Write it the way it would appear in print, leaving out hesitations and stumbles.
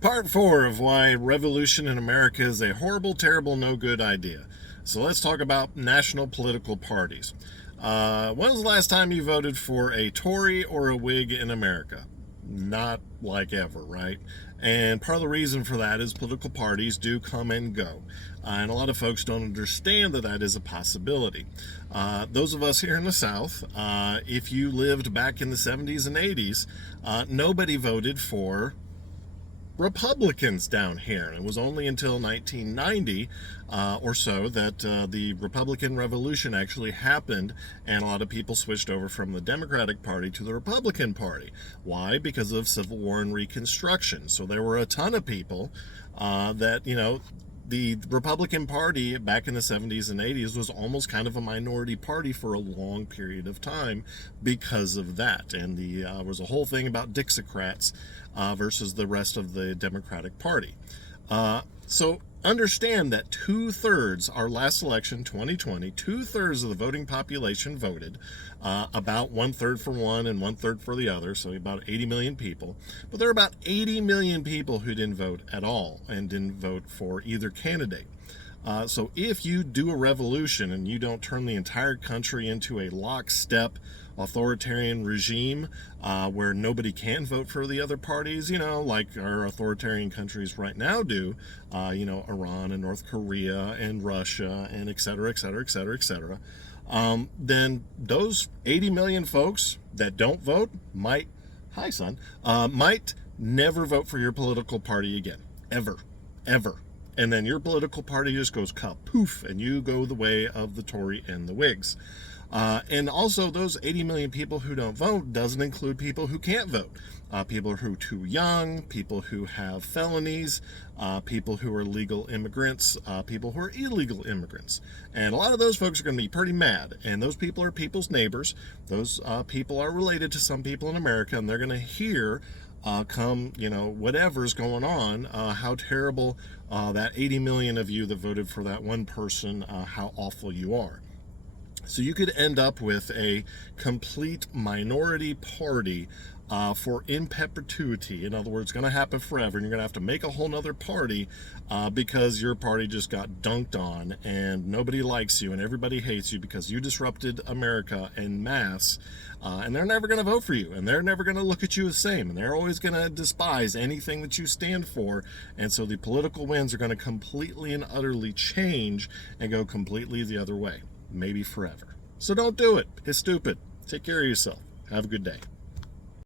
Part 4 of why revolution in America is a horrible, terrible, no good idea. So let's talk about national political parties. When was the last time you voted for a Tory or a Whig in America? Not like ever, right? And part of the reason for that is political parties do come and go. And a lot of folks don't understand that that is a possibility. Those of us here in the South, if you lived back in the 70s and 80s, nobody voted for Republicans down here. It was only until 1990 or so that the Republican Revolution actually happened, and a lot of people switched over from the Democratic Party to the Republican Party. Why? Because of Civil War and Reconstruction. So there were a ton of people that, the Republican Party back in the 70s and 80s was almost kind of a minority party for a long period of time because of that. And there was a whole thing about Dixiecrats versus the rest of the Democratic Party. So understand that 2/3, our last election, 2020, 2/3 of the voting population voted, about 1/3 for one and 1/3 for the other, so about 80 million people. But there are about 80 million people who didn't vote at all and didn't vote for either candidate. So if you do a revolution and you don't turn the entire country into a lockstep authoritarian regime where nobody can vote for the other parties, like our authoritarian countries right now do, Iran and North Korea and Russia and et cetera, et cetera, et cetera, et cetera, then those 80 million folks that don't vote might never vote for your political party again. Ever. And then your political party just goes poof, and you go the way of the Tory and the Whigs. And also, those 80 million people who don't vote doesn't include people who can't vote. People who are too young, people who have felonies, people who are legal immigrants, people who are illegal immigrants. And a lot of those folks are going to be pretty mad. And those people are people's neighbors. Those people are related to some people in America, and they're going to hear whatever's going on, how terrible that 80 million of you that voted for that one person, how awful you are. So you could end up with a complete minority party for in perpetuity. In other words, going to happen forever, and you're going to have to make a whole nother party because your party just got dunked on and nobody likes you and everybody hates you because you disrupted America en masse, and they're never going to vote for you, and they're never going to look at you the same, and they're always going to despise anything that you stand for. And so the political winds are going to completely and utterly change and go completely the other way, maybe forever. So don't do it. It's stupid. Take care of yourself. Have a good day.